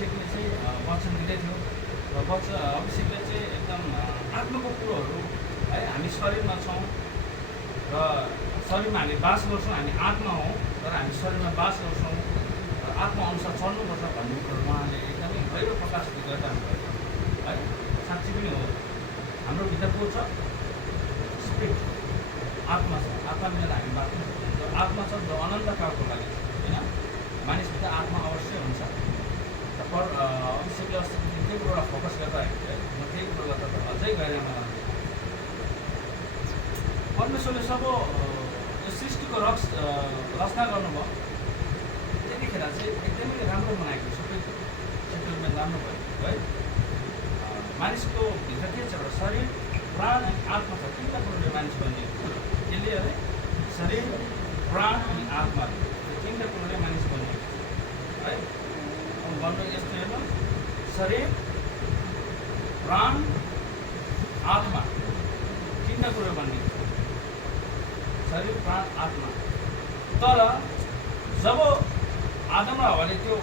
अभिषेकले चाहिँ वचन दिँदै थियो र अभिषेकले चाहिँ एकदम आत्माको कुरोहरू है हामी शरीरमा छौँ र शरीरमा हामी बास गर्छौँ, हामी आत्मा हौँ तर हामी शरीरमा बास गर्छौँ र आत्मा अनुसार चल्नुपर्छ भन्ने कुरो उहाँले एकदमै गहिरो प्रकाश गरिरहनु भयो है। साँच्ची पनि हो, हाम्रो भित्र को छ? स्पिरिट, आत्मा छ। आत्मा बिना हामी बाँच्नु सक्दैनौँ। आत्मा छ जो अनन्तकालको लागि छ होइन। मानिसभित्र आत्मा अवश्य हुन्छ। पर अभिषेकले अस्तिको दिन त्यही कुरोलाई फोकस गरिरहेको थियो है। म त्यही कुरोलाई त अझै गहिरामा लान्छु। परमेश्वरले सब यो सृष्टिको रचना गर्नुभयो, त्यतिखेर चाहिँ एकदमै राम्रो बनाएको, सबै सेटलमेन्ट राम्रो भएको है। मानिसको भित्र के छ एउटा शरीर, प्राण अनि आत्मा छ। तिनवटा कुरोले मानिस बनिएको त्यसले है। शरीर, प्राण अनि आत्मा, यो तिनवटा कुरोले मानिस बनिएको है। अब भन्नु यस्तो हेर्नु, शरीर, प्राण, आत्मा, तिनवटा कुरो बनिएको शरीर, प्राण, आत्मा। तर जब आदम र हव्वाले त्यो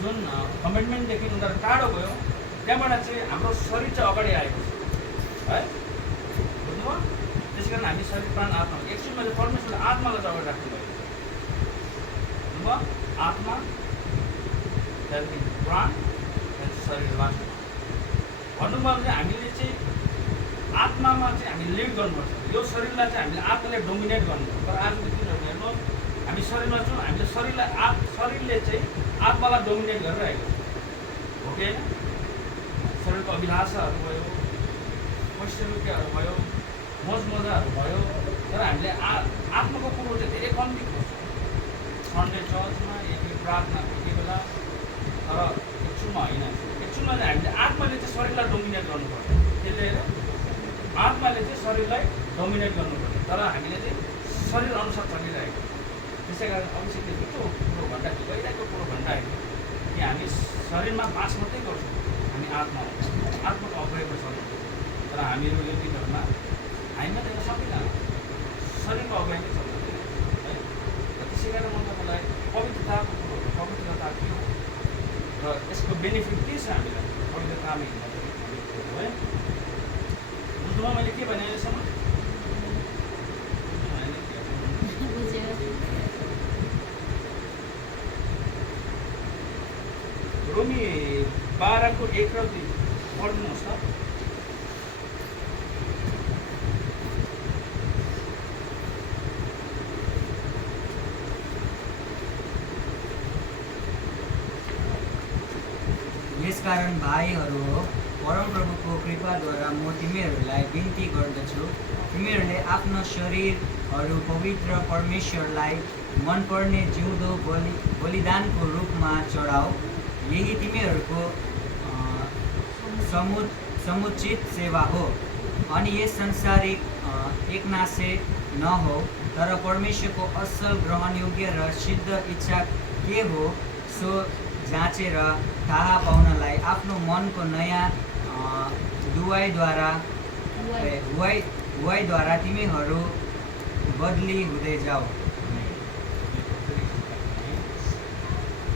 जुन कमिटमेन्टदेखि उनीहरू टाढो गयो, त्यहाँबाट चाहिँ हाम्रो शरीर चाहिँ अगाडि आएको छ है। बुझ्नुभयो? त्यसै कारण हामी शरीर, प्राण, आत्मा, एकछिनमा चाहिँ परमेश्वरले आत्मालाई चाहिँ अगाडि राख्नुभयो। बुझ्नुभयो? आत्मा, त्यहाँदेखि प्राण, त्यहाँदेखि शरीर, लास्टमा भन्नुभयो भने हामीले चाहिँ आत्मामा चाहिँ हामी लिड गर्नुपर्छ। यो शरीरलाई चाहिँ हामीले आत्माले डोमिनेट गर्नुपर्छ। तर आजको दिनहरू हेर्नुहोस्, हामी शरीरमा छौँ, हामीले शरीरले चाहिँ आत्मालाई डोमिनेट गरिरहेको छ हो कि होइन? शरीरको अभिलाषाहरू भयो, पैसारुपियाँहरू भयो, मजाहरू भयो, तर हामीले आत्माको कुरो चाहिँ धेरै कम्ती खोज्छौँ। सन्डे चर्चमा एक प्रार्थना कोही बेला, तर एकछिनमा होइन। एकछिनमा चाहिँ हामीले आत्माले चाहिँ शरीरलाई डोमिनेट गर्नुपर्छ। त्यसले आत्माले चाहिँ शरीरलाई डोमिनेट गर्नुपर्छ, तर हामीले चाहिँ शरीर अनुसार चलिरहेको। त्यसै कारण अभिषेकले मिठो कुरो भन्दाखेरि, गइरहेको कुरो भन्दाखेरि कि हामी शरीरमा बास मात्रै गर्छौँ, हामी आत्मा हो, आत्माको अगाडिको चल्नु। तर हामीहरू यो दिनहरूमा हामी मात्रै सक्दैन, शरीरको अगाडि चल्दैन है। र त्यसै कारण म तपाईँलाई पवित्रताको कुरोहरू, पवित्रता के हो र यसको बेनिफिट के छ हामीलाई पवित्रतामा हिँड्दाखेरि है। बुझ्नुभयो मैले के भने अहिलेसम्म? रोमी 12 को 1 र 2 पढ्नुहोस् त। यसकारण भाइहरू हो, परमप्रभुको कृपाद्वारा म तिमीहरूलाई बिन्ती गर्दछु, तिमीहरूले आफ्नो शरीरहरू पवित्र परमेश्वरलाई मनपर्ने जिउँदो बलिदानको रूपमा चढाऊ। यही तिमीहरूको समुचित सेवा हो। अनि यस संसारिक एकनासे नहो, तर परमेश्वरको असल, ग्रहणयोग्य र सिद्ध इच्छा के हो सो जाँचेर थाहा पाउनलाई आफ्नो मनको नयाँ दुवाईद्वारा तिमीहरू बदली हुँदै जाऊ।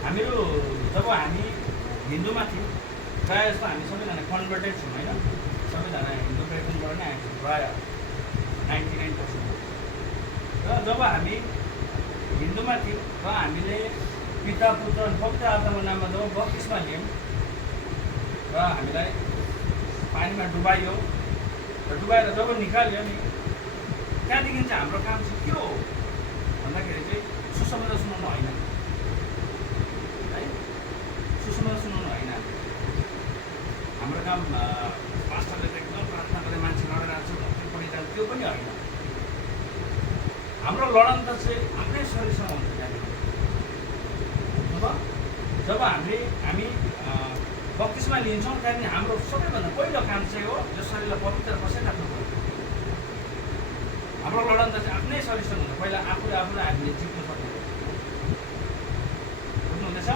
हामीहरू जब हामी हिन्दूमा थियौँ, प्रायः जस्तो हामी सबैजना कन्भर्टेड छौँ होइन। सबैजना हिन्दू ब्याकग्राउन्डबाट नै आएको छौँ, प्रायः 99%। र जब हामी हिन्दूमा थियौँ र हामीले पिता, पुत्र अनि पवित्र आत्माको नाममा जब बप्तिस्मा लियौँ र हामीलाई पानीमा डुबाइयो र डुबाएर जब निकाल्यो नि, त्यहाँदेखि चाहिँ हाम्रो काम चाहिँ के हो भन्दाखेरि चाहिँ सुसमाचार सुनाउनु होइन है। सुसमाचार सुनाउनु होइन हाम्रो काम। पास्टरले त एकदम प्रार्थना गरेर मान्छे लडेर आएको छ, भक्ति पढिरहेको, त्यो पनि होइन। हाम्रो लडन त चाहिँ आफ्नै शरीरसँग हुन्छ। त्यहाँदेखि जब हामी बत्तिसमा लिन्छौँ, त्यहाँदेखि हाम्रो सबैभन्दा पहिलो काम चाहिँ हो यो शरीरलाई पवित्र कसरी राख्नु पर्यो। हाम्रो लडन त चाहिँ आफ्नै शरीरसँग हुन्छ। पहिला आफूलाई हामीले जित्नु सक्नु। बुझ्नुहुँदैछ?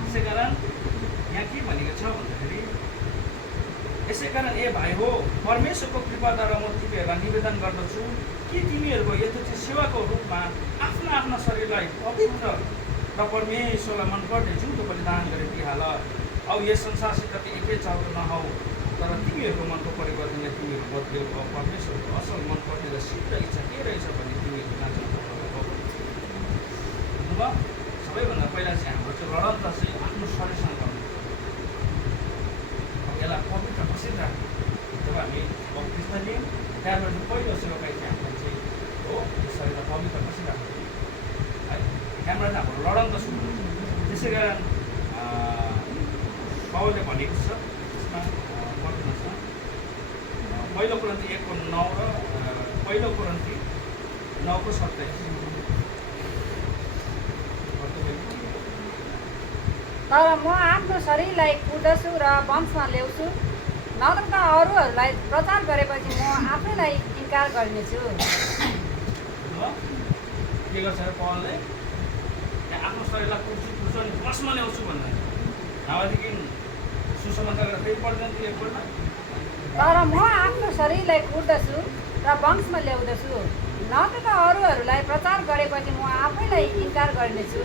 त्यसै कारण यहाँ के भनेको छ भन्दाखेरि, यसै कारण ए भाइ हो, परमेश्वरको कृपाद्वारा म तिमीहरूलाई निवेदन गर्दछु कि तिमीहरूको यथोचित सेवाको रूपमा आफ्ना शरीरलाई पवित्र र परमेश्वरलाई मन पर्ने जुन बलिदान गरे दिइहाल। अब यस संसारसित एकै चाउरो नहौ, तर तिमीहरूको मनको परिवर्तनले तिमीहरू बदल्यौ। अब परमेश्वरको असल मन पर्ने र सिद्ध इच्छा के रहेछ भने तिमीहरू जान्छ। सबैभन्दा पहिला चाहिँ हाम्रो चाहिँ लडत चाहिँ आफ्नो शरीरसँग गर्नु। यसलाई पवित्र कसरी राख्नु? जब हामी बप्तिस्मा लियौँ त्यहाँबाट पहिलो सेवाकाई चाहिँ हाम्रो चाहिँ हो यो शरीरलाई पवित्र कसरी राख्नु है। त्यहाँबाट हाम्रो लडत सुरु हुन्छ। त्यसै कारण पावलले भनेको छ त्यसमा पढ्नु छ पहिलो कुरिन्थी 1:9 र पहिलो कुरिन्थी 9:27। तर म आफ्नो शरीरलाई कुट्दछु र वंशमा ल्याउँछु, नत्र त अरूहरूलाई प्रचार गरेपछि म आफैलाई इन्कार गर्नेछु। के गर्छ पावलले? आफ्नो शरीरलाई कुट्छु अनि वंशमा ल्याउँछु भन्दा नभएदेखि सुसमाचार फेरि पढ्दैन त्यो एकपल्ट। तर म आफ्नो शरीरलाई कुट्दछु र वंशमा ल्याउँदछु, नत्र त अरूहरूलाई प्रचार गरेपछि म आफैलाई इन्कार गर्नेछु।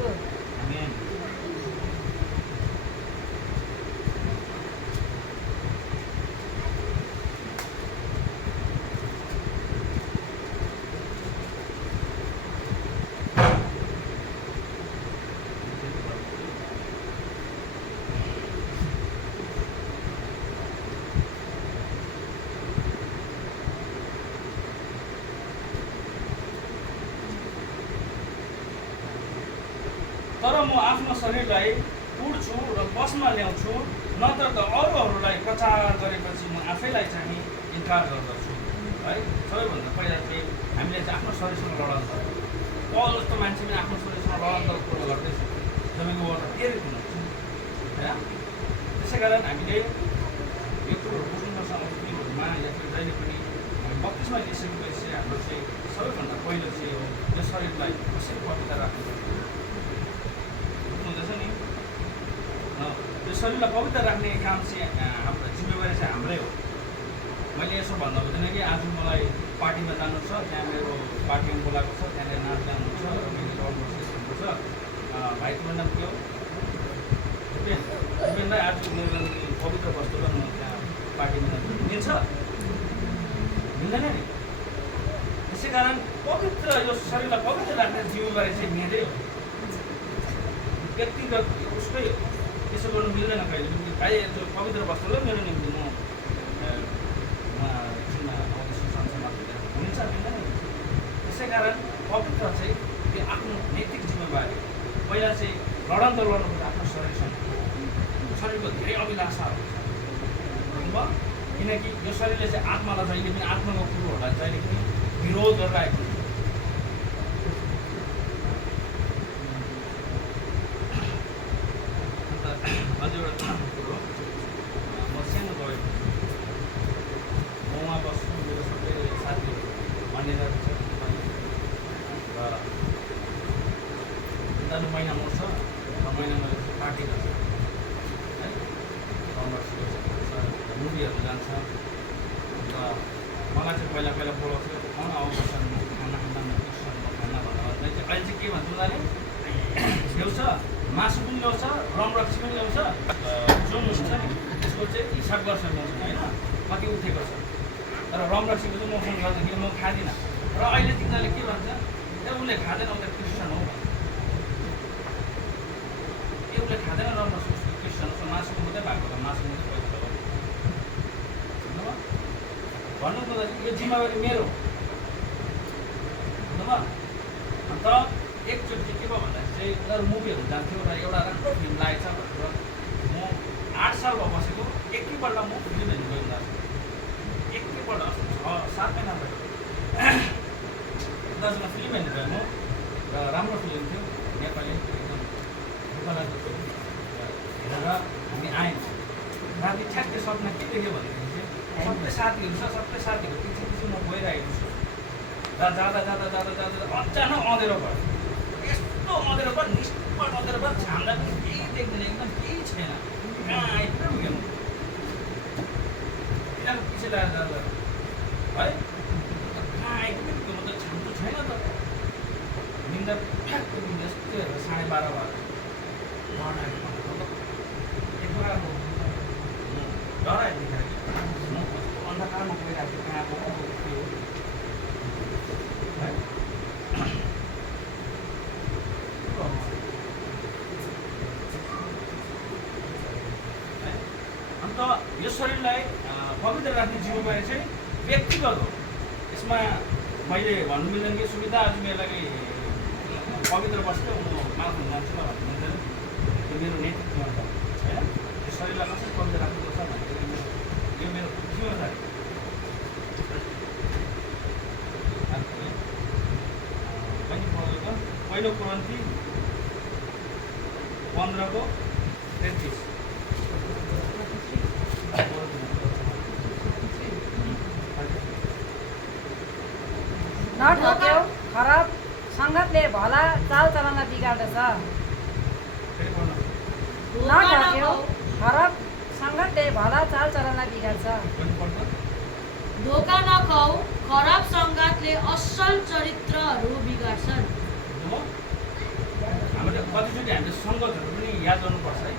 तर म आफ्नो शरीरलाई कुट्छु र वशमा ल्याउँछु, नत्र त अरूहरूलाई प्रचार गरेपछि म आफैलाई चाहिँ इन्कार गर्दछु है। सबैभन्दा पहिला चाहिँ हामीले चाहिँ आफ्नो शरीरसँग लडन गर्छ। पौल जस्तो मान्छे पनि आफ्नो शरीरसँग लडन कुरो गर्दैछ। तपाईँको वर्ड धेरै हुनुहुन्छ होइन। त्यसै कारण हामीले यो कुरोहरू बुझ्नुपर्छ। मुस्लिमहरूमा या फिर जहिले पनि बत्तिसमा लिइसकेपछि हाम्रो चाहिँ सबैभन्दा पहिलो चाहिँ हो यो शरीरलाई कसरी पवित्र राख्नु हुँदैछ नि। त्यो शरीरलाई पवित्र राख्ने काम चाहिँ हाम्रो जिम्मेवारी चाहिँ हाम्रै हो। मैले यसो भन्दा हुँदैन कि आज मलाई पार्टीमा जानु छ, त्यहाँ मेरो पार्टीमा बोलाएको छ, त्यहाँनिर नाच गानु छ र मैले गर्नुपर्छ छ। भाइ तिम्रो नाम के हो? जुपेनलाई आज मेरो पवित्र वस्तुलाई म त्यहाँ पार्टीमा जान्छु मिल्छ? मिल्दैन नि। त्यसै कारण पवित्र यो शरीरलाई पवित्र राख्ने जिम्मेवारी चाहिँ मेरै हो। व्यक्तिगत उसकै यसो गर्नु मिल्दैन कहिले। भाइ त्यो पवित्र वस्तुलाई मेरो निम्ति म हुन्छ मिल्दैन। त्यसै कारण पवित्र चाहिँ त्यो आफ्नो नैतिक जिम्मेवारी। पहिला चाहिँ लडन त लड्नुपर्छ आफ्नो शरीरसँग। शरीरको धेरै अभिलाषाहरू छ किनकि यो शरीरले चाहिँ आत्मालाई जहिले पनि आत्माको कुरोहरूलाई जहिले पनि विरोध गरिरहेको हुन्छ। अन्त अझ एउटा कुरो म सानो गएको म उहाँ बस्छु, मेरो सबै साथीहरू अन्य छ र दाजु महिना मर्छ र महिनामा पार्टी गर्छ है, मुभीहरू जान्छ। अन्त मलाई चाहिँ पहिला पहिला बोलाउँथ्यो खाना आउँछ खाना खाना खाना भन्दा चाहिँ अहिले चाहिँ के भन्छ उनीहरूले ल्याउँछ, मासु पनि ल्याउँछ, रमरक्सी पनि ल्याउँछ। जुन हुन्छ नि त्यसको चाहिँ हिसाब गर्छ मसँग होइन कति उठेको छ। तर रमरक्सीको चाहिँ मसँग गर्दाखेरि म खाँदिनँ। र अहिले तिनीहरूले के भन्छ ए उसले खाँदैन, उसले क्रिस्चियन हो भन्छ। ए उसले खाँदैन रमरक्सी, उसको क्रिस्चियन उसको मासुको मात्रै भएको छ, मासु मात्रै पैसा हो भन्नु पर्दाखेरि यो जिम्मेवारी मेरो हो। अन्त एकचोटि के भयो भन्दाखेरि चाहिँ उनीहरू मुभीहरू जान्थ्यो र एउटा राम्रो फिल्म लागेको छ भनेर म 8 साल भयो बसेको एकैपल्ट म फिल्म हेर्नु गयो उनीहरू एकैपल्ट 6-7 महिना भयो दाजुमा फिल्म हेर्नु गएँ म र राम्रो फिल्म थियो नेपाली एकदम दुःखलाग्दो थियो। हेरेर हामी आयौँ। राति ठ्याक्कै सपना के देख्यो भनेदेखि चाहिँ सबै साथीहरू छ, सबै साथीहरू पछि पछि म गइरहेको छु र जाँदा जाँदा जाँदा जाँदा अचानक अँधेरो भयो। यस्तो अँधेरो भयो, निष्ठुर अँधेरो भयो, छाम्दा पनि केही देख्दैन, एकदम केही छैन। कहाँ आइपुग्यो म तिनीहरूको पछि लागेर जाँदा है कहाँ आइपुग्यो म त छाम्दो छैन त। निन्दा ठ्याक्क यस्तो हेरेर 12:30 भयो। अन्धकारमा गइरहेको कहाँ गएको के हो है अन्त यो शरीरलाई पवित्र राख्ने जिम्मेवारी चाहिँ व्यक्तिगत हो। यसमा मैले भन्नु मिल्दैन कि सुविधा आज मेरो लागि पवित्र बस्थ्यो म माथि जान्छु ल भन्नु मिल्दैन। यो मेरो नैतिक जिम्मेवारी होइन। यो शरीरलाई कसरी पवित्र राख्नुपर्छ भन्ने यो मेरो जिम्मेवारी। पहिलो कुरन्ती 15:33 नठोक्यौ, खराब सङ्गतले भला चालचलनलाई बिगार्दछ। नठोक्यौ, खराब सङ्गतले भला चालचलनलाई बिगार्छ। धोका नखाऊ, खराब सङ्गातले असल चरित्रहरू बिगार्छन्। हामीले कतिचोटि हामीले सङ्गतहरू पनि याद गर्नुपर्छ है।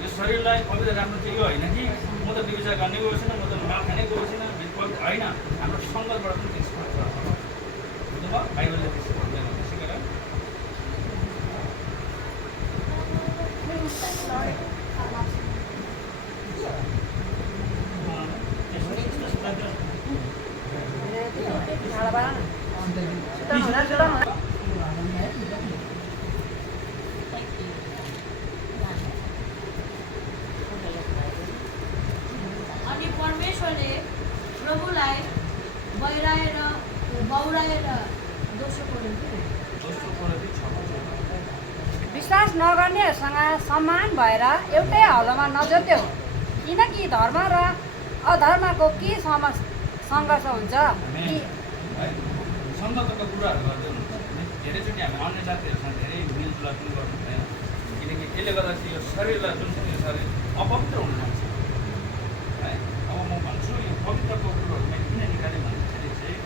यो शरीरलाई पवित्र राख्नु चाहिँ यो होइन कि म त व्यभिचार गर्ने गएको छैन, म त माल खाने गएको छैन, पवित्र होइन। हाम्रो सङ्गतबाट पनि त्यस पर्छ बुझ्नुभयो? बाइबलले त्यसो भन्दैन त्यसै कारण ढाडा बाँध न। सुताउनु होला। अनि परमेश्वरले प्रभुलाई बौराएर दोस्रो कोरिन्थी विश्वास नगर्नेहरूसँग समान भएर एउटै हलोमा नजोत्यो, किनकि धर्म र अधर्मको के सङ्घर्ष हुन्छ कि सङ्गतको कुराहरू गर्दै हुनुहुन्छ। धेरैचोटि हामी अन्य जातिहरूसँग धेरै मिलजुल पनि गर्नु हुँदैन, किनकि त्यसले गर्दा चाहिँ यो शरीरलाई जुन छ यो शरीर अपवित्र हुन जान्छ है। अब म भन्छु यो पवित्रको कुरोहरू मैले किन निकालेँ भन्दाखेरि चाहिँ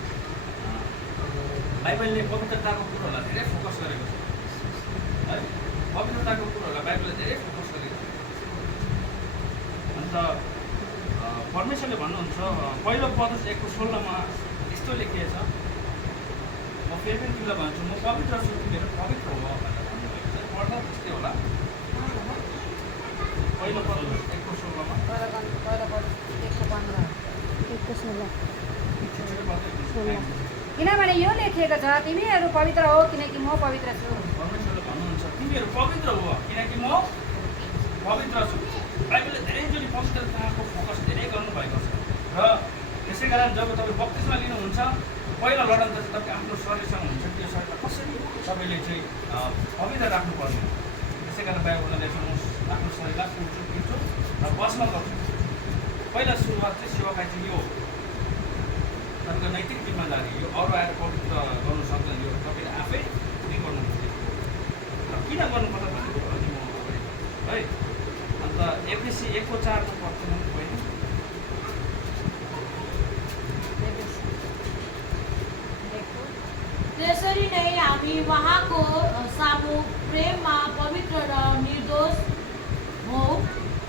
बाइबलले पवित्रताको कुरोहरूलाई धेरै फोकस गरेको छ है। पवित्रताको कुरोहरूलाई बाइबलले धेरै फोकस गरेको छ। अन्त परमेश्वरले भन्नुहुन्छ पहिलो पदुस 1:16 यस्तो लेखिएको छ, म फेरि पनि तिमीलाई भन्छु म पवित्र छु तिमीहरू पवित्र हो भनेर भन्नुभएको छ। पढ्दा त्यस्तै होला। पहिलो पदुस 1:16 किनभने यो लेखिएको छ, तिमीहरू पवित्र हो किनकि म पवित्र छु। परमेश्वरले भन्नुहुन्छ तिमीहरू पवित्र हो किनकि म पवित्र छु। बाइबलले धेरैचोटि पवित्रताको फोकस धेरै गर्नुभएको छ र त्यसै कारण जब तपाईँ बप्तिस्मा लिनुहुन्छ पहिला लडन त तपाईँ आफ्नो शरीरसँग हुन्छ त्यो शरीरलाई कसरी तपाईँले चाहिँ पवित्र राख्नुपर्ने। त्यसै कारण बाइबलले लेख्नुहोस् आफ्नो शरीरलाई कुर्छु पिर्छु र बस्न गर्छु। पहिला सुरुवात चाहिँ सेवाकाई चाहिँ यो तपाईँको नैतिक जिम्मेदारी यो अरू आएर पवित्र गर्नु सक्दैन, यो तपाईँले आफै नै गर्नुपर्छ र किन गर्नुपर्छ भन्ने कुरो अझै म अगाडि है। अन्त एफएसी 1:4 पढ्छु पहिला। त्यसरी नै हामी उहाँको सामु प्रेममा पवित्र र निर्दोष हौ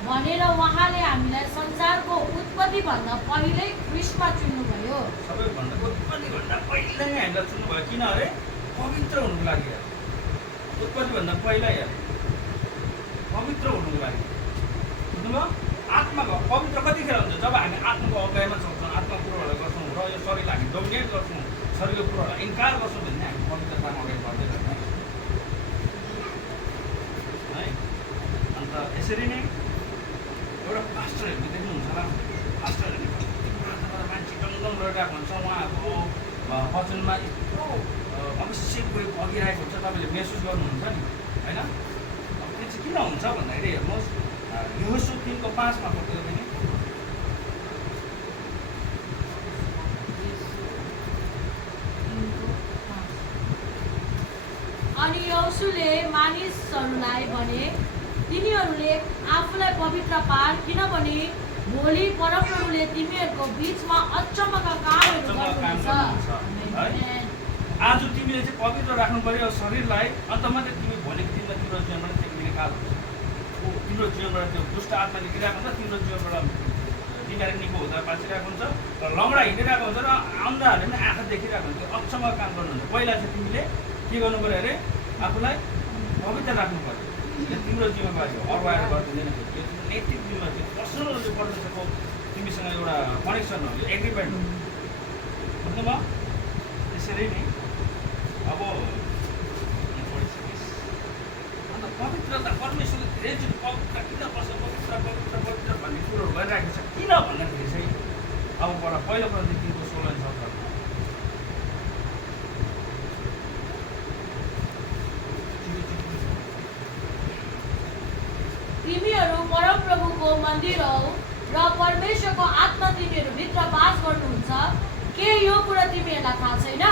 भनेर उहाँले हामीलाई संसारको उत्पत्तिभन्दा पहिल्यै ख्रिस्टमा चुन्नुभयो। सबैभन्दा उत्पत्तिभन्दा पहिला नै हामीलाई चुन्नुभयो। किन अरे पवित्र हुनुको लागि। उत्पत्तिभन्दा पहिला पवित्र हुनुको लागि बुझ्नुभयो? आत्माको पवित्र कतिखेर हुन्छ जब हामी आत्माको अगाइमा चल्छौँ, आत्मा कुरोहरूलाई गर्छौँ र यो शरीरलाई हामी डोमिनेट गर्छौँ, शरीरको कुरोहरूलाई इन्कार गर्छौँ भने हामी पवित्रतामा अगाडि बढ्दै जान्छौँ है। अन्त यसरी नै एउटा पास्टरहरूले देख्नुहुन्छ होला, पास्टरहरूले मान्छे डङडङ गरिरहेको हुन्छ, उहाँहरूको वचनमा यत्रो आवश्यक गएको अघिरहेको हुन्छ, तपाईँले महसुस गर्नुहुन्छ नि होइन। अब त्यो चाहिँ किन हुन्छ भन्दाखेरि हेर्नुहोस् यहोशू 3:5 पढ्दै पनि अनि यहोशूले मानिसहरूलाई भने तिनीहरूले आफूलाई पवित्र पार, किनभने भोलि परमप्रभुले तिमीहरूको बिचमा अचम्मका कामहरू गर्नुहुन्छ। आज तिमीले चाहिँ पवित्र राख्नु पर्यो शरीरलाई, अन्त मात्रै तिमी भोलिको दिनमा तिम्रो जीवनमा तिमीले काल तिम्रो जीवनबाट त्यो दुष्ट आत्मा निस्किरहेको हुन्छ, तिम्रो जीवनबाट बिमारी निको हुँदा बाँचिरहेको हुन्छ र लङ्गडा हिँडिरहेको हुन्छ र आउँदाहरूले पनि आँखा देखिरहेको हुन्छ। त्यो अक्षम काम गर्नुहुन्छ। पहिला चाहिँ तिमीले के गर्नु पऱ्यो अरे आफूलाई पवित्र राख्नु पऱ्यो। यो तिम्रो जिम्मेवारी हो, अरू आएर गरिदिँदैन। यो नैतिक जिम्मेवारी पर्सनल जो परमेश्वरको तिमीसँग एउटा कनेक्सन हो, यो एग्रिमेन्ट हो। बुझ्नुभयो? त्यसरी नै अब अन्त पवित्रता परमेश्वरले धेरैचोटि पवित्र किन बस्छ, पवित्र पवित्र पवित्र भन्ने कुरोहरू गरिराखेको छ। किन भन्दाखेरि चाहिँ अबबाट पहिलो कोरिन्थी 3:16-17 तिमीहरू परमप्रभुको मन्दिर हौ र परमेश्वरको आत्मा तिमीहरू भित्र वास गर्नुहुन्छ। के यो कुरा तिमीहरूलाई थाहा छैन?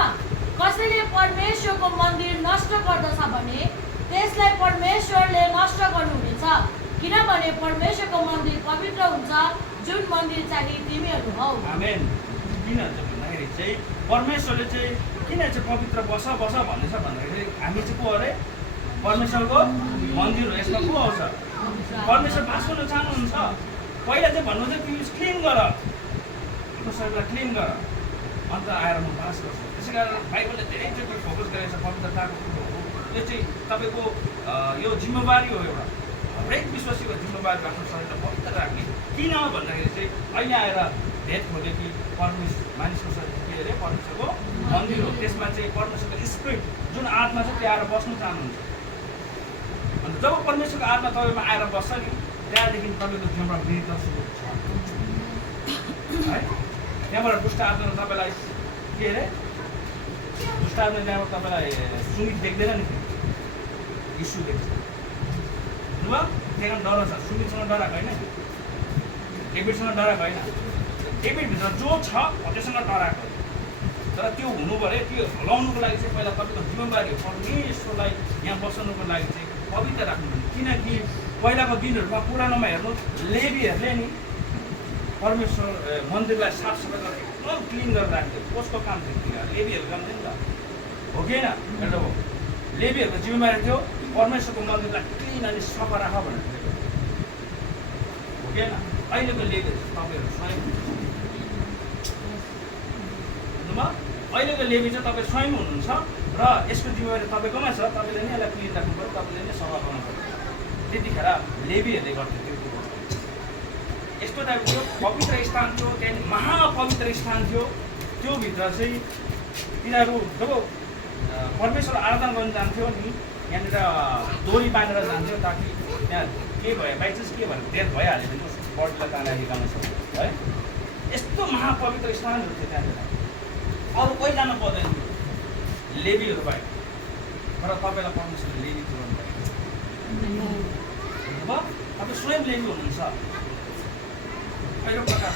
कसैले परमेश्वरको मन्दिर नष्ट गर्दछ भने त्यसलाई परमेश्वरले नष्ट गर्नुहुनेछ, किनभने परमेश्वरको मन्दिर पवित्र हुन्छ, जुन मन्दिर चाहिँ तिमीहरू हौ। आमेन। किन भन्दाखेरि चाहिँ परमेश्वरले चाहिँ किन चाहिँ पवित्र बस भन्दैछ भन्दाखेरि हामी चाहिँ को अरे परमेश्वरको मन्दिर हो। यसमा को आउँछ? परमेश्वर बास गर्न चाहनुहुन्छ। पहिला चाहिँ भन्नुहुन्छ कि क्लिन गर, आफ्नो शरीरलाई क्लिन गर, अन्त आएर म बास गर्छु। त्यसै कारण बाइबलले धेरैचोटि फोकस गरेको छ पवित्रताको कुरो हो। यो चाहिँ तपाईँको यो जिम्मेवारी हो, एउटा हरेक विश्वासीको जिम्मेवारी आफ्नो शरीरलाई पवित्र राख्ने। किन भन्दाखेरि चाहिँ अहिले आएर भेद खोल्यो कि मानिसको शरीर के अरे परमेश्वरको मन्दिर हो। त्यसमा चाहिँ परमेश्वरको स्पिरिट जुन आत्मा छ त्यो आएर बस्नु चाहनुहुन्छ। अन्त जब परमेश्वरको आत्मा तपाईँमा आएर बस्छ नि, त्यहाँदेखि तपाईँको जीवनमा वृद्धि सुरु हुन्छ है। त्यहाँबाट दुष्ट आत्माले तपाईँलाई के अरे दुष्ट आत्माले त्यहाँबाट तपाईँलाई सुनित देख्दैन नि, यीशु देख्छ। बुझ्नुभयो? त्यहाँ डराउँछ। सुनितसँग डराएको होइन, डेभिडसँग डराएको होइन। डेभिडभित्र जो छ त्योसँग डराएको हो। तर त्यो हुनु पऱ्यो। त्यो हलाउनुको लागि चाहिँ पहिला तपाईँको जिम्मेवारी हो। परमेश्वरलाई यहाँ बसाउनुको लागि चाहिँ पवित्र राख्नु। किनकि पहिलाको दिनहरूमा पुरानोमा हेर्नु लेवीहरूले नि परमेश्वर मन्दिरलाई साफसफाइ गरेर एकदम क्लिन गरेर राख्थ्यो। कसको काम थियो? लेवीहरूको काम थियो नि त, हो कि होइन? एउटा हो लेवीहरूको जिम्मेवारी थियो परमेश्वरको मन्दिरलाई क्लिन अनि सफा राख भनेर, हो कि होइन? अहिलेको लेवीहरू तपाईँहरू स्वयं बुझ्नुभयो? अहिलेको लेवी चाहिँ तपाईँ स्वयं हुनुहुन्छ र यसको जिम्मेवारी तपाईँकोमा छ। तपाईँले नै यसलाई क्लिन राख्नु पऱ्यो, तपाईँले नै सफा गर्नु पऱ्यो। त्यतिखेर लेवीहरूले गर्थ्यो त्यो कुरो। यस्तो टाइपको पवित्र स्थान थियो, त्यहाँदेखि महापवित्र स्थान थियो। त्योभित्र चाहिँ तिनीहरू जब परमेश्वर आराधना गर्न जान्थ्यो नि, यहाँनिर डोरी बाँधेर जान्थ्यो ताकि त्यहाँ के भयो बाइचान्स के भयो डेथ भइहाल्यो भने उसको बडीलाई तानेर निकाल्न सक्यो है। यस्तो महापवित्र स्थानहरू थियो त्यहाँनिर। अरू कोही जान पर्दैन थियो लेवीहरू बाहेक। तर तपाईँलाई परमेश्वरले लेवी तुलाउनु भएको छ। तपाईँ स्वयं लेवी हुनुहुन्छ। पहिलो प्रकार है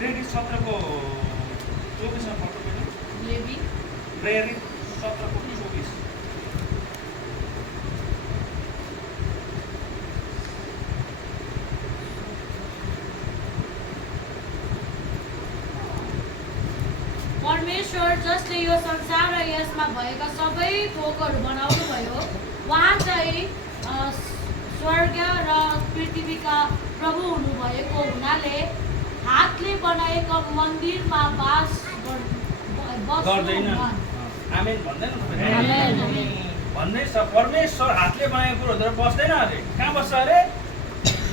प्रेरित 17:24 पढ्नु पर्ने। लेवी प्रेरित 17:24। परमेश्वर जसले यो संसार र यसमा भएका सबै थोकहरू बनाउनु भयो, उहाँ चाहिँ स्वर्ग र पृथ्वीका प्रभु हुनुभएको हुनाले हातले बनाएका मन्दिरमा बास गर्दैन। आमेन भन्दैन तपाईँ? भन्दैछ परमेश्वर हातले बनाएको कुरोहरू बस्दैन अरे। कहाँ बस्छ अरे?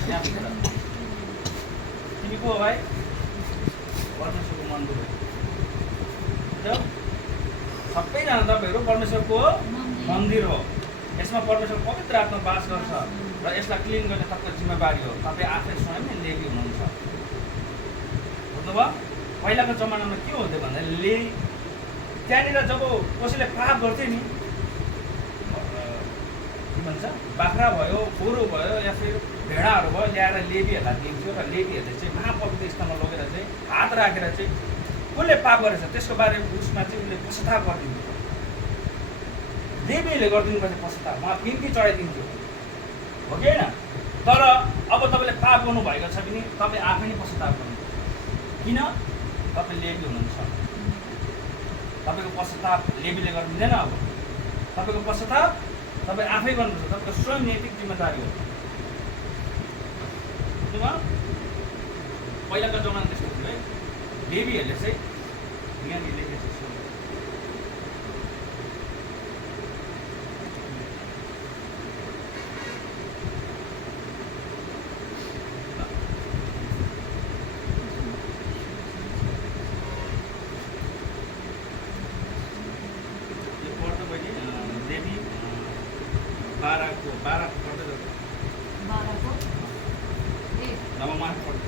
यहाँभित्र। तिमी को हो भाइ? परमेश्वरको मन्दिर हो। सबैजना तपाईँहरू परमेश्वरको मन्दिर हो। यसमा परमेश्वर पवित्र आत्मा बास गर्छ र यसलाई क्लिन गर्ने तपाईँको जिम्मेवारी हो। तपाईँ आफै स्वयं नै लेवी हुनुहुन्छ। बुझ्नुभयो? पहिलाको जमानामा के हुन्थ्यो भन्दाखेरि त्यहाँनिर जब कसैले पाप गर्थ्यो नि, के भन्छ बाख्रा भयो, गोरु भयो या फिर भेडाहरू भयो, ल्याएर लेवीहरूलाई दिन्थ्यो र लेवीहरूले चाहिँ महापवित्र स्थानमा लगेर चाहिँ हात राखेर चाहिँ कसले पाप गरेछ त्यसको बारेमा उसमा चाहिँ उसले पश्चाताप गरिदिन्थ्यो। लेवीहरूले गरिदिनु पर्ने पश्चाताप, उहाँ बिन्ती चढाइदिन्थ्यो, हो कि होइन? तर अब तपाईँले पाप गर्नुभएको छ भने तपाईँ आफै नै पश्चाताप गर्नु। किन? तपाईँ लेवी हुनुहुन्छ। तपाईँको पश्चाताप लेबीले गर्नु दिँदैन। अब तपाईँको पश्चाताप तपाईँ आफै गर्नुपर्छ, तपाईँको स्वयं नैतिक जिम्मेदारी हो। बुझ्नुभयो? पहिलाको जमाना त्यस्तो थियो है। लेबीहरूले चाहिँ यहाँनिर लेखेको छ बाह्रको पढ्दै जान्छ। 12 को ए नवमा पढ्छ।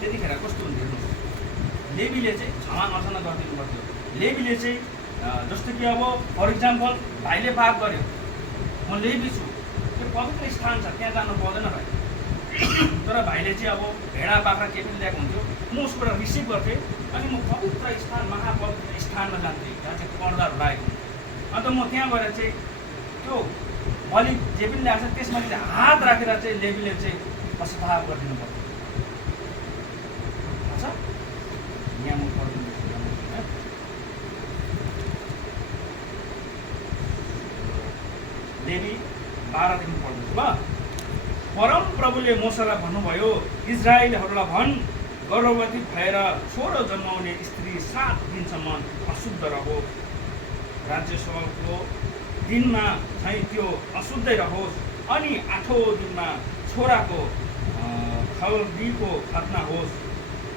त्यतिखेर कस्तो हुन्थ्यो हेर्नुहोस्, लेबीले चाहिँ क्षमा नर्चना गरिदिनु पर्थ्यो। लेबीले चाहिँ जस्तो कि अब फर इक्जाम्पल भाइले पाप गर्यो, म लेबी छु, त्यो पवित्र स्थान छ, त्यहाँ जानु पाउँदैन भाइ। तर भाइले चाहिँ अब भेडा बाख्रा के पनि ल्याएको हुन्थ्यो, म उसबाट रिसिभ गर्थेँ अनि म पवित्र स्थान महापवित्र स्थानमा जान्थेँ, जहाँ चाहिँ पर्दाहरू लागेको हुन्थ्यो। अन्त म त्यहाँ गएर चाहिँ त्यो बलि जे पनि ल्याएको छ त्यसमा चाहिँ हात राखेर चाहिँ लेबीले चाहिँ पश्चाताप गरिदिनु पर्थ्यो। थाहा छ? यहाँ म पढिदिन्छु होइन। लेबी 12 देखि पढ्दैछु ल। परम प्रभुले मोसालाई भन्नुभयो, इजरायलीहरूलाई भन्, गर्भवती भएर छोरो जन्माउने स्त्री 7 दिनसम्म अशुद्ध रहोस्। राज्यसभाको दिनमा चाहिँ त्यो अशुद्धै रहोस्। अनि 8औं दिनमा छोराको खलबीको खतना होस्।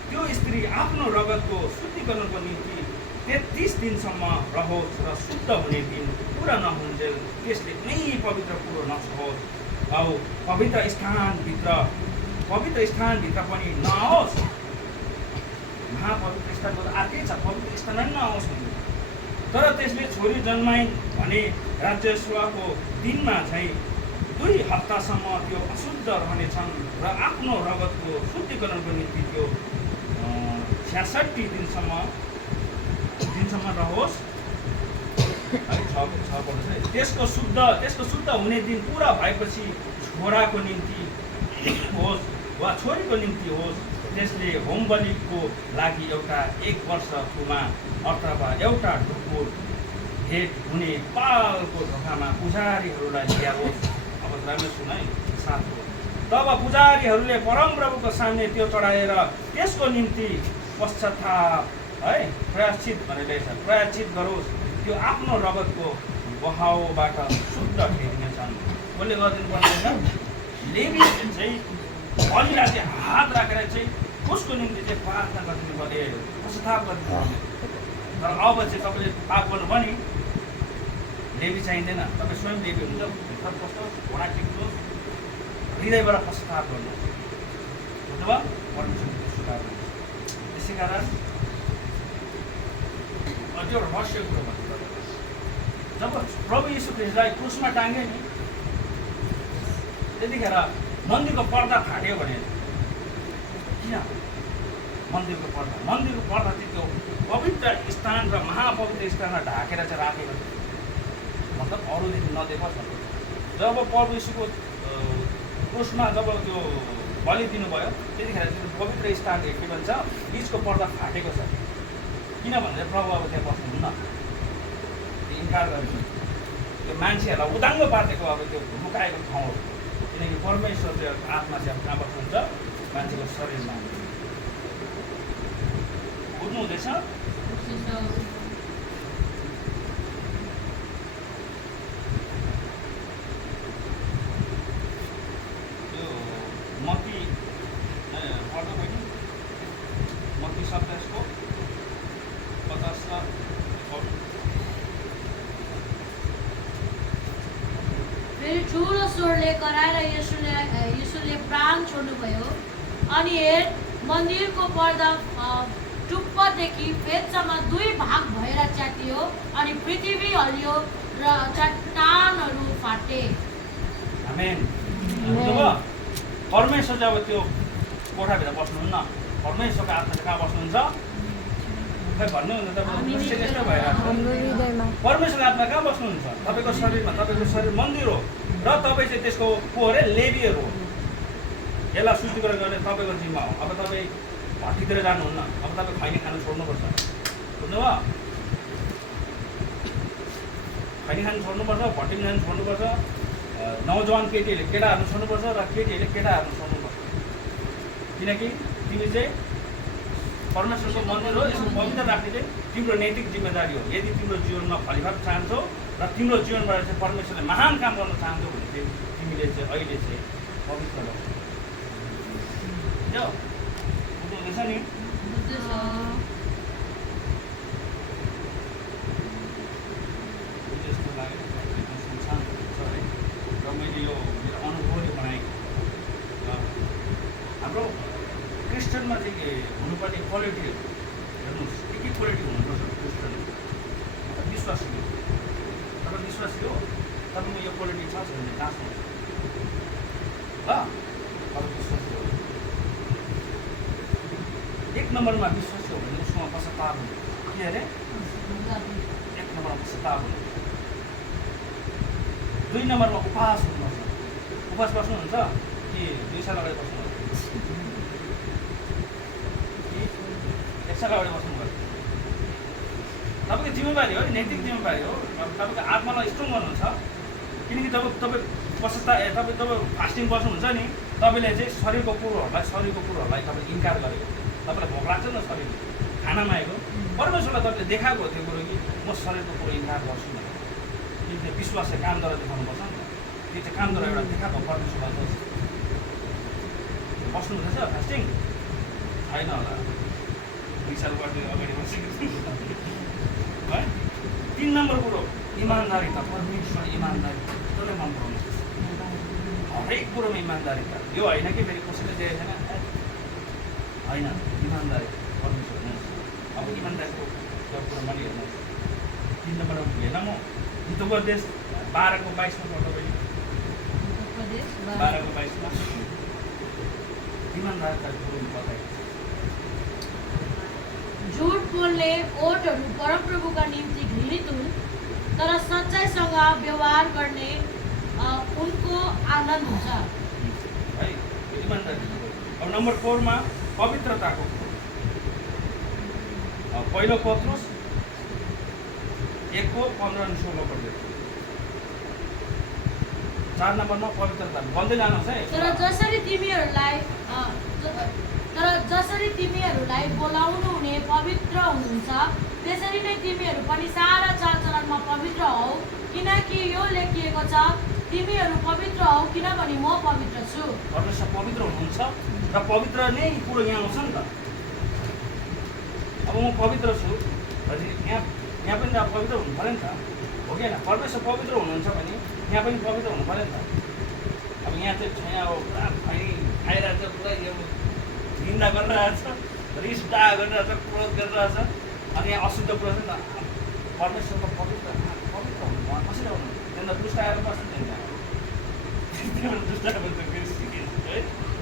त्यो स्त्री आफ्नो रगतको शुद्धिकरणको निम्ति 33 दिनसम्म रहोस् र शुद्ध हुने दिन पुरा नहुन्जेल त्यसले कुनै पवित्र कुरो नछोस्। औ पवित्र स्थानभित्र पनि नआओस्। महापवित्र स्थानको त अर्कै छ, पवित्र स्थान नै नआओस् भन्नु। तर त्यसले छोरी जन्माइन् भने राज्यसभाको दिनमा चाहिँ 2 हप्तासम्म त्यो अशुद्ध रहनेछन् र आफ्नो रगतको शुद्धिकरणको निम्ति त्यो 66 दिनसम्म रहोस्। त्यसको शुद्ध हुने दिन पुरा भएपछि छोराको निम्ति होस् वा छोरीको निम्ति होस्, त्यसले होम बलिको लागि एउटा 1 वर्ष थुमा अथवा एउटा ढुकुर भेट हुने पालको ढोकामा पुजारीहरूलाई ल्याओस्। अब राम्रो सुन है, 7 हो। तब पुजारीहरूले परमप्रभुको सामने त्यो चढाएर त्यसको निम्ति पश्चाताप है प्रायश्चित भनेर प्रायश्चित गरोस्। त्यो आफ्नो रगतको बहावबाट शुद्ध ठहरिनेछन्। कसले गरिदिनु पर्दैन? लेबी चाहिँ बलिलाई चाहिँ हात राखेर चाहिँ उसको निम्ति चाहिँ प्रार्थना गरिदिनु पर्यो, पश्चाताप गरिदिनु पर्यो। तर अब चाहिँ तपाईँले पाप गर्नुभयो नि, लेबी चाहिँदैन। तपाईँ स्वयं लेबी हुन्छ, भित्र बस्नुहोस्, घोडा टिप्नुहोस्, हृदयबाट पश्चाताप गर्नुहोस्। बुझ्नुभयो? परमेश्वरको स्वीकार गर्नुहोस्। त्यसै कारण अझ एउटा रहस्य कुरो भन्नु, जब प्रभु यीशु ख्रीष्टलाई क्रुसमा टाङ्ग्यो नि, त्यतिखेर मन्दिरको पर्दा फाट्यो भने किन? मन्दिरको पर्दा चाहिँ त्यो पवित्र स्थान र महापवित्र स्थानमा ढाकेर चाहिँ राखेको थियो, मतलब अरूदेखि नदेखाओस् भन्नु। जब प्रभु यीशुको क्रुसमा जब त्यो बलि दिनुभयो त्यतिखेर चाहिँ पवित्र स्थान के भन्छ, बिचको पर्दा फाटेको छ। किन भन्दा प्रभु अब त्यहाँ बस्नुहुन्न, इन्कार गरेको त्यो मान्छेहरूलाई उदाङ्ग पार्देको अब त्यो लुकाएको ठाउँ हो। किनकि परमेश्वर चाहिँ आत्मा चाहिँ अब कहाँ बस्नुहुन्छ? मान्छेको शरीरमा। बुझ्नु हुँदैछ? त्यो मत्ती पढ्दा बहिनी, मत्ती 27 को 50 र फेरि ठुलो स्वरले कराएर यीशुले प्राण छोड्नुभयो। अनि हेर, मन्दिरको पर्दा टुप्पोदेखि फेदसम्म 2 भाग भएर च्यातियो अनि पृथ्वी हल्लियो र चट्टानहरू फाटे। आमेन। बुझ्नुभयो? परमेश्वर जब त्यो कोठाभित्र बस्नुहुन्न, परमेश्वरको आत्मा चाहिँ कहाँ बस्नुहुन्छ? खै भन्नुहुन्छ तपाईँ यस्तो भइरहेको छ। परमेश्वरको आत्मा कहाँ बस्नुहुन्छ? तपाईँको शरीरमा। तपाईँको शरीर मन्दिर हो र तपाईँ चाहिँ त्यसको को अरे लेबीहरू हो। यसलाई शुद्धिकरण गर्ने तपाईँको जिम्मा हो। अब तपाईँ भट्टीतिर जानुहुन्न, अब तपाईँ खैनी खानु छोड्नुपर्छ। बुझ्नुभयो? खैनी खानु छोड्नुपर्छ, भट्टिङ खानु छोड्नुपर्छ, नौजवान केटीहरूले केटा हार्नु छोड्नुपर्छ र केटीहरूले केटा हार्नु छोड्नुपर्छ। किनकि तिमी चाहिँ परमेश्वरको मन्दिर हो, यसको पवित्र राख्ने चाहिँ तिम्रो नैतिक जिम्मेदारी हो। यदि तिम्रो जीवनमा फलिफाप चाहन्छौ र तिम्रो जीवनबाट चाहिँ परमेश्वरले महान काम गर्न चाहन्छौ भने चाहिँ तिमीले चाहिँ अहिले चाहिँ पवित्र गर्छ। बुझ्नुहुँदैछ नि? जस्तो लाग्यो सुनसान हुन्छ है। र मैले यो मेरो अनुभवले बनाएको हाम्रो क्रिस्चियनमा चाहिँ हुनुपर्ने क्वालिटीहरू हेर्नुहोस्, के क्वालिटी हुनुपर्छ क्रिस्चियनमा? विश्वासी हो। तपाईँ विश्वासी हो, तपाईँको यो क्वालिटी छ भने नाच्नु ल। अब विश्वासी हो, एक नम्बरमा विश्वासी हो भने उसमा पश्चाताप हुनु। के अरे? एक नम्बरमा पश्चाताप हुनु। 2 नम्बरमा उपवास हुनुपर्छ। उपवास बस्नुहुन्छ कि 2 साल अगाडि बस्नुहुन्छ कि 1 साल अगाडि बस्नुभयो? तपाईँको जिम्मेवारी हो, नैतिक जिम्मेवारी हो। तपाईँको आत्मालाई स्ट्रङ गर्नुहुन्छ। किनकि तपाईँ तपाईँ फास्टिङ बस्नुहुन्छ नि, तपाईँले चाहिँ शरीरको कुरोहरूलाई तपाईँले इन्कार गरेको। तपाईँलाई भोक लाग्छ नि शरीरले, खाना मागेको। परमेश्वरलाई तपाईँले देखाएको हो त्यो कुरो कि म शरीरको कुरो इन्कार गर्छु भनेर। किन त्यो विश्वासले कामद्वारा देखाउनुपर्छ नि त। त्यो चाहिँ कामद्वारा एउटा देखाएको परमेश्वरलाई बस्नुहुँदैछ फास्टिङ? छैन होला, 2 साल अगाडि बसेको है। 3 नम्बर कुरो इमान्दारिता। परमेश्वर इमान्दारी कसले मन पराउनु? हरेक कुरोमा इमान्दारिता। यो होइन कि मेरो कसैले दिएको छैन होइन, इमान्दारी परमेश्वर हुनुहुन्छ। अब इमान्दारीको कुरो मैले हेर्नुहोस् 3 नम्बरमा हेर्न म हितोपदेश 12:22 पढ्नु। 12:22 ईमानदारता गुरु बताएको छ। झूठ बोल्ने ओठहरू परमप्रभुका निम्ति घृणित हुन्, तर सच्चाइसँग व्यवहार गर्ने उनको आनन्द हुन्छ है। ईमानदारी। अब नम्बर 4 मा पवित्रताको पहिलो पत्रुस 1:15-16 पढ्दै 4 नम्बरमा पवित्रता भन्दै जानुहोस् है। तर जसरी तिमीहरूलाई बोलाउनु हुने पवित्र हुनुहुन्छ, त्यसरी नै तिमीहरू पनि सारा चालचलनमा पवित्र हौ, किनकि यो लेखिएको छ, तिमीहरू पवित्र हौ किनभने म पवित्र छु। परमेश्वर पवित्र हुनुहुन्छ र पवित्र नै कुरो यहाँ आउँछ नि त। अब म पवित्र छु, यहाँ पनि अब पवित्र हुनु पऱ्यो नि त, हो कि होइन? परमेश्वर पवित्र हुनुहुन्छ भने यहाँ पनि पवित्र हुनु पऱ्यो नि त। अब यहाँ चाहिँ छैन, अब पुरा खाइरहेछ, पुरा यो निन्दा गरिरहेछ, रिस डाह गरिरहेछ, क्रोध गरिरहेछ, अनि यहाँ अशुद्ध कुरा छ नि त। परमेश्वरको पवित्र हुनु उहाँ कसरी आउनु? त्यहाँदेखि दुष्ट आएर बस्नु त्यहाँदेखि दुष्ट है।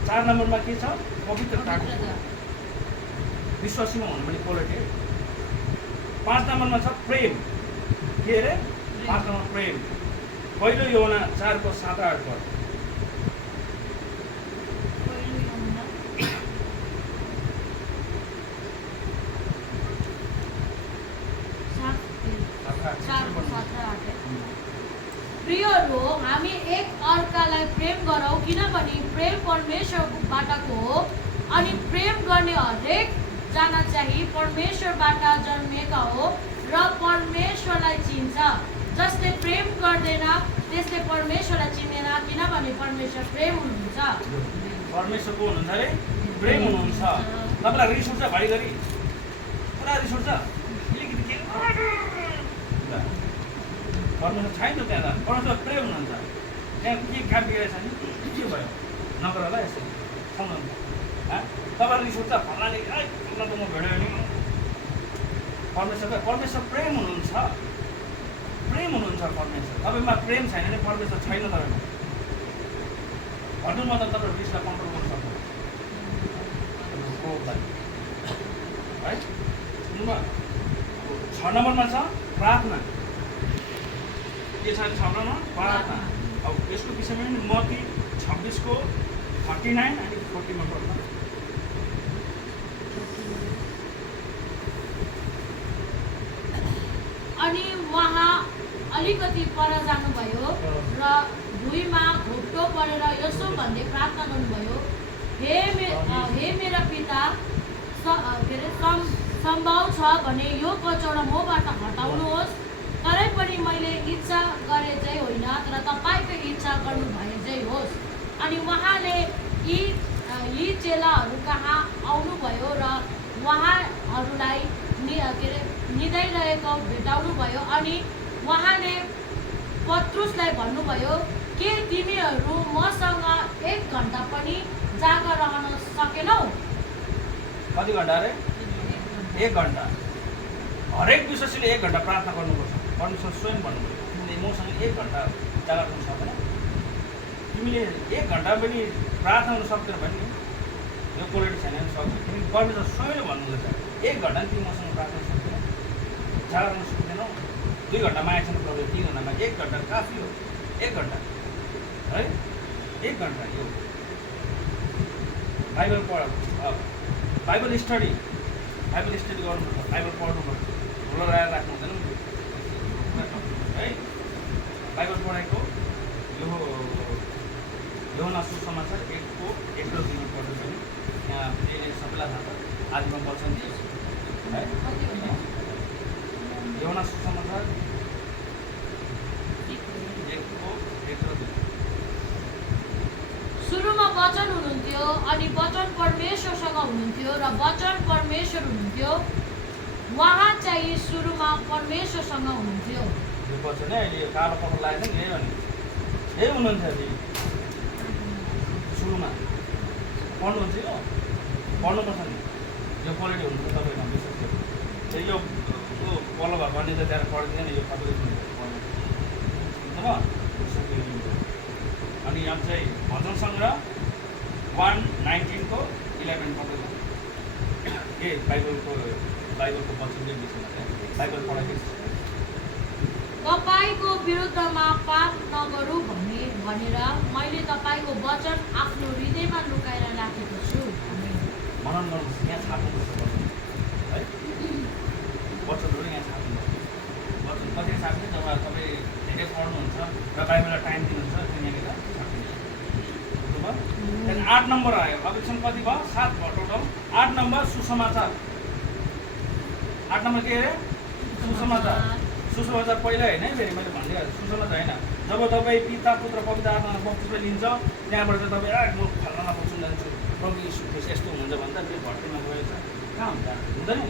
4 नम्बरमा के छ? पवित्रताको विश्वासीमा हुनु भने क्वालिटी। 5 नम्बरमा छ प्रेम। के अरे? 5 नम्बर प्रेम। पहिलो योहना 4:7-8 पढ। प्रियहरू, हामी एक अर्कालाई प्रेम गरौँ, किनभने प्रेम परमेश्वरबाटको हो, अनि प्रेम गर्ने हरेक जना चाहिँ परमेश्वरबाट जन्मेका हो र परमेश्वरलाई चिन्छ। जसले प्रेम गर्दैन त्यसले परमेश्वरलाई चिन्दैन, किनभने परमेश्वर प्रेम हुनुहुन्छ। परमेश्वर को हुनुहुन्छ अरे? प्रेम हुनुहुन्छ। तपाईँलाई रिस उठ्छ घरिघरि, पुरा रिस उठ्छ, अलिकति के परमेश्वर छैन त्यहाँ। परमेश्वर प्रेम हुनुहुन्छ। त्यहाँ के काम बिगरेछ नि? के भयो? नगर होला यसो खाउनु। तपाईँलाई रिस उठ्छ, फल्नाले फल्ना त म भेड्यो नि। परमेश्वर प्रेम हुनुहुन्छ। प्रेम हुनुहुन्छ परमेश्वर। तपाईँमा प्रेम छैन भने परमेश्वर छैन तपाईँमा। भन्नुमा त तपाईँ रिसलाई कन्ट्रोल गर्नु सक्नुहुन्छ है। 6 नम्बरमा छ प्रार्थना। के छ 6 नम्बरमा? प्रार्थना। अब यसको विषयमा नि मत्ती 26:39 अनि 40 मा पढ्नु। अलिकति पर जानुभयो र भुइँमा घोप्टो परेर यसो भन्दै प्रार्थना गर्नुभयो, हे मेरा पिता, के अरे सम्भव छ भने यो कचौडा मबाट हटाउनुहोस्, तरै पनि मैले इच्छा गरे चाहिँ होइन तर तपाईँको इच्छा गर्नु भए चाहिँ होस्। अनि उहाँले यी चेलाहरू कहाँ आउनुभयो र उहाँहरूलाई के अरे निदाइरहेको भेटाउनु भयो। अनि उहाँले पत्रुसलाई भन्नुभयो, के तिमीहरू मसँग 1 घन्टा पनि जागा रहन सकेनौ? कति घन्टा अरे? 1 घन्टा। हरेक विश्वासीले 1 घन्टा प्रार्थना गर्नुपर्छ। परमेश्वर स्वयं भन्नुभयो, तिमीले मसँग 1 घन्टा जागा गर्नु सक्दैन? तिमीले 1 घन्टा पनि प्रार्थना गर्नु सक्दैन भने यो क्वालिटी छैन भने सक्दैन। तिमी परमेश्वर स्वयंले भन्नुहुँदैछ 1 घन्टा तिमी मसँग प्रार्थना सक्दैन, जागा गर्नु सक्दैनौ। 2 घन्टा मागेको छ प्रभु, 3 घन्टामा 1 घन्टा काफी हो। 1 घन्टा है, 1 घन्टा यो बाइबल बाइबल स्टडी गर्नुपर्छ, बाइबल पढ्नुपर्छ, ठुलो लगाएर राख्नु हुँदैन है। बाइबल पढाइको यो यूहन्ना सुसमाचार 1को 1 र 2 पढ्नु पनि यहाँ सबैलाई थाहा छ। आदिमा वचन है, यूहन्ना सुसमाचार 1को 1 र 2। सुरुमा वचन हुनुहुन्थ्यो अनि वचन परमेश्वरसँग हुनुहुन्थ्यो र वचन परमेश्वर हुनुहुन्थ्यो। उहाँ चाहिँ सुरुमा परमेश्वरसँग हुनुहुन्थ्यो। यो वचन है, अहिले यो कालो पत्र लागेको छ नि, यही हुनुहुन्थ्यो नि सुरुमा। पढ्नुहुन्छ यो, पढ्नुपर्छ नि, यो क्वालिटी हुनुहुन्छ तपाईँको विशेष गरी। यो पल्लो भएको भने त त्यहाँ पढ्दैन, यो तपाईँले पढ्नु। अनि अब चाहिँ भजन सङ्ग्रह 1:19 को 11 पढ्दैछ। के बाइबलको वचनको विषयमा बाइबल पढाइको तपाईँको विरुद्धमा पाप नगरौँ भनेर मैले तपाईँको वचन आफ्नो हृदयमा लुकाएर राखेको छु। मनन गर्नुहोस्, यहाँ छाप्नुपर्छ वचन है, वचनहरू यहाँ छाप्नुपर्छ। वचन कति छाप्ने जब तपाईँ धेरै पढ्नुहुन्छ र बाइबललाई टाइम दिनुहुन्छ त्यहाँनिर छाप्नुहुन्छ। त्यहाँदेखि 8 नम्बर आयो। अब एकछिन कति भयो? 7 भयो टोटल। 8 नम्बर सुसमाचार। 8 नम्बर के अरे? सुसमाचार। सुसमाचार पहिला होइन है, फेरि मैले भनिदिइहालेँ, सुसमाचार होइन। जब तपाईँ पिता पुत्र पवित्र आत्मामा बप्तिस्म लिन्छ, त्यहाँबाट चाहिँ तपाईँ म फलाना बच्चन जान्छु, प्रभु यीशु ख्रीष्ट यस्तो हुन्छ भन्दा त्यो भर्तीमा गएछ कहाँ हुन्छ? हुँदैन नि।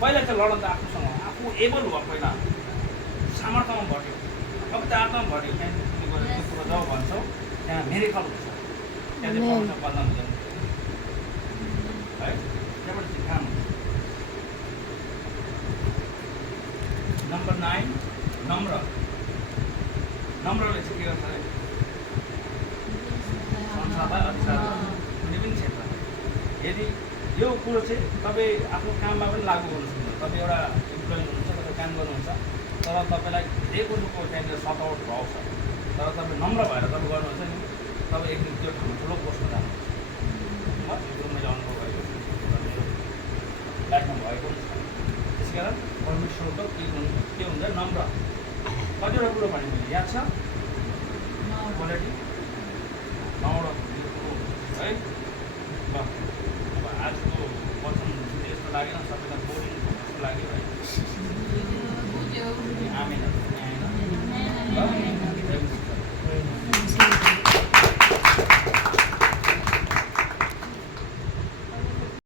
पहिला चाहिँ लडन त आफूसँग, आफू एबल भयो, पहिला सामर्थ्यमा भट्यो, पवित्र आत्मामा भट्यो। त्यहाँदेखि गएर त्यो कुरो जब भन्छौ त्यहाँ मेरेकल हुन्छ, त्यहाँ चाहिँ परमेश्वर बदला हुँदैन है, त्यहाँबाट चाहिँ काम हुन्छ। नम्बर 9 नम्रले चाहिँ के गर्छ अरे? संसारलाई अधिकार कुनै पनि क्षेत्र। यदि यो कुरो चाहिँ तपाईँ आफ्नो काममा पनि लागू गर्नु सक्नुहुन्छ। तपाईँ एउटा इम्प्लोइ हुनुहुन्छ, तपाईँ काम गर्नुहुन्छ, तर तपाईँलाई धेरै कुरोको त्यहाँनिर सतावट भाव छ, तर तपाईँ नम्र भएर तपाईँ गर्नुहुन्छ नि, तपाईँ एक दिन त्यो ठाउँमा ठुलो पोस्टमा जानुहुन्छ। यो मैले अनुभव भएको मेरो लाइफमा भएको पनि छ। त्यस कारण परमेश्वरको के हुन्छ? नम्र। कतिवटा कुरो भने मैले याद छ क्वालिटी 9वटा कुरो है। ल अब आजको वचन यस्तो लागेन, सबैलाई बोरिङ जस्तो लाग्यो है। आमेन।